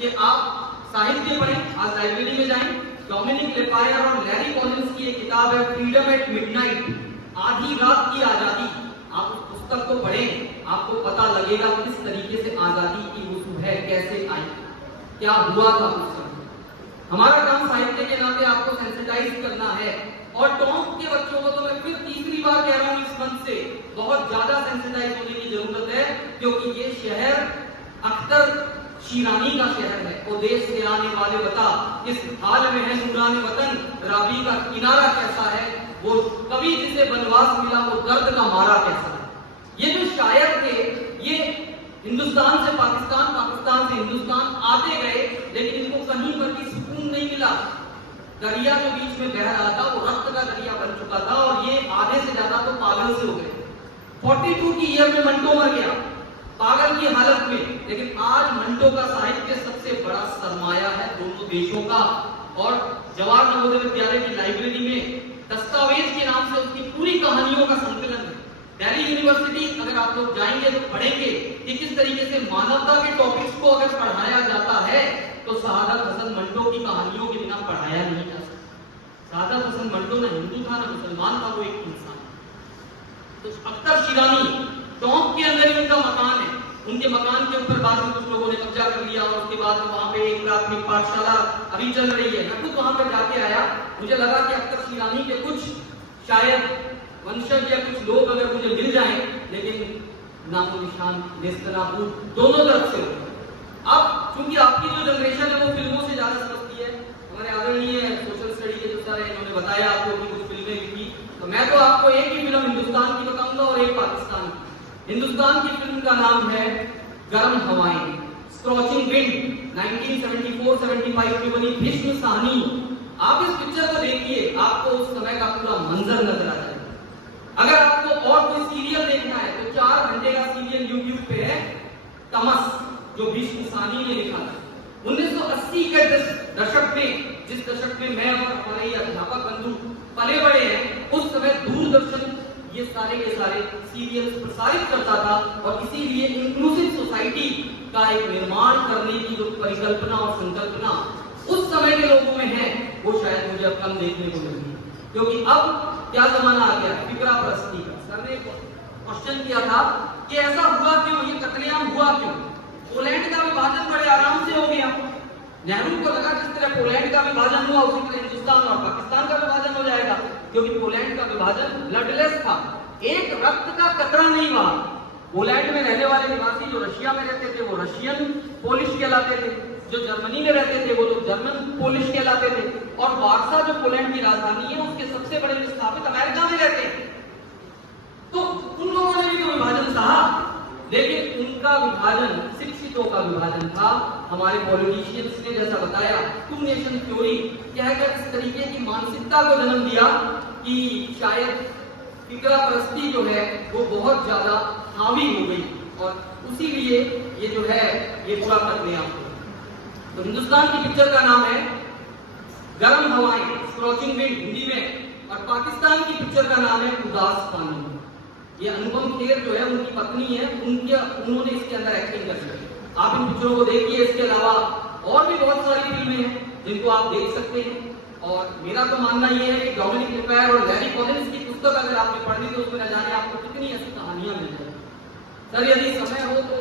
कि आप साहित्य पढ़ें, आज लाइब्रेरी में जाएं, डोमिनिक लेपायर और लैरी कॉलिंस की एक किताब है फ्रीडम एट मिडनाइट, आधी रात की आजादी। आप उस पुस्तक को पढ़ें, आपको पता लगेगा किस तरीके से आजादी की वो सुबह कैसे आई, क्या हुआ था उस समय। हमारा काम साहित्य के नाते आपको सेंसिटाइज करना है, और टोंक के बच्चों को तो मैं फिर तीसरी बार कह रहा हूं इस मंच से, बहुत ज्यादा सेंसिटाइज होने की जरूरत है, क्योंकि ये शहर अख्तर शीरानी का शहर है। वो देश से आने वाले बता किस हाल में है नूरान वतन, रावी का किनारा कैसा है, वो कभी जिसे बनवास मिला वो दर्द का मारा कैसा है। ये जो शायर थे ये हिंदुस्तान से पाकिस्तान, पाकिस्तान से हिंदुस्तान आते गए, लेकिन इनको कहीं पर भी सुकून नहीं मिला। दरिया जो बीच में बह रहा था वो रक्त का दरिया बन चुका था, और ये आधे से ज्यादा तो पागल से हो गए। 42 की ईयर में मंटो मर गया पागल की हालत में, लेकिन आज मंटो का साहित्य सबसे बड़ा सरमाया है दोनों देशों का। और जवाहर नवोदय विद्यालय की लाइब्रेरी में दस्तावेज के नाम से उसकी पूरी कहानियों का संकलन है। दिल्ली यूनिवर्सिटी अगर आप लोग जाएंगे तो पढ़ेंगे कि किस तरीके से मानवता के टॉपिक्स को अगर पढ़ाया जाता है तो शहादत हसन मंटो की कहानियों के बिना पढ़ाया नहीं जा सकता। शहादत हसन मंटो न हिंदू था न मुसलमान था, वो एक इंसान। तो अख्तर शीरानी टोंक के अंदर ही उनका मकान है, उनके मकान के ऊपर बाद में कुछ लोगों ने कब्जा कर लिया, और उसके बाद वहां पे एक प्राथमिक पाठशाला अभी चल रही है। मैं खुद वहां पर जाके आया, मुझे लगा कि अख्तर शीरानी के कुछ शायद वंशज या कुछ लोग अगर मुझे मिल जाएं, लेकिन नामो निशान नेस्तनाबूद दोनों तरफ से। अब चूंकि आपकी जो जनरेशन है वो फिल्मों से ज्यादा समझती है, हमारे आदरणीय सोशल स्टडी के जो सर है इन्होंने बताया आपको कि कुछ फिल्में लिखी, तो मैं तो आपको एक ही फिल्म हिंदुस्तान की बताऊंगा और एक पाकिस्तान की। हिंदुस्तान की फिल्म का नाम है गर्म हवाएं, स्क्रॉचिंग विंड, 1974-75 की बनी भीष्म साहनी। आप इस पिक्चर को देखिए, आपको उस समय का पूरा मंजर नजर आ जाएगा। अगर आपको और कोई सीरियल देखना है तो 4 घंटे का सीरियल यूट्यूब पे है, तमस, जो भीष्म साहनी ने लिखा था 1980 के दशक में, जिस दशक में मैं और हमारे ये अध्यापक बंधु पले बड़े हैं, उस समय दूरदर्शन ये सारे के सारे सीरियल्स प्रसारित करता था, और इसीलिए इंक्लूसिव सोसाइटी का एक निर्माण करने की जो परिकल्पना और संकल्पना उस समय के लोगों में है, वो शायद मुझे अब कम देखने को मिली। क्योंकि अब क्या जमाना आ गया फिक्रा परस्ती का। सर ने क्वेश्चन किया था कि ऐसा हुआ क्यों, ये कत्लेआम हुआ क्यों? पोलैंड का विभाजन बड़े आराम से हो गया। नेहरू को लगा जिस तरह पोलैंड का विभाजन हुआ उसी तरह हिंदुस्तान और पाकिस्तान का विभाजन हो जाएगा, क्योंकि पोलैंड का विभाजन ब्लडलेस था, एक रक्त का कतरा नहीं वहां। पोलैंड में रहने वाले निवासी जो रशिया में रहते थे वो रशियन पोलिश कहलाते थे, जो जर्मनी में रहते थे वो लोग जर्मन पोलिश कहलाते थे, और वार्सा जो पोलैंड की राजधानी है उसके सबसे बड़े विस्थापित अमेरिका में रहते हैं। तो उन लोगों ने भी तो विभाजन सहा, लेकिन उनका विभाजन शिक्षितों का विभाजन था। हमारे पॉलिटिशियंस ने जैसा बताया टू नेशन थ्योरी कहकर इस तरीके की मानसिकता को जन्म दिया कि शायद फिक्रा परस्ती जो है वो बहुत ज्यादा हावी हो गई, और उसीलिए ये जो है ये पूरा कर दिया। तो हिंदुस्तान की पिक्चर का नाम है गर्म हवाएं, स्क्रॉचिंग विंड हिंदी में, और पाकिस्तान की पिक्चर का नाम है उदास पानी। ये अनुपम खेर जो है उनकी पत्नी है, उन्होंने इसके अंदर एक्टिंग करी है। आप इन पिक्चरों को देखिए। इसके अलावा और भी बहुत सारी फिल्में हैं जिनको आप देख सकते हैं, और मेरा तो मानना यह है कि डोमिनिक लेपायर और लैरी कॉलिंस की पुस्तक अगर आपने पढ़ी तो उसमें न जाने आपको कितनी ऐसी कहानियां मिल जाएगी। सर यदि समय हो तो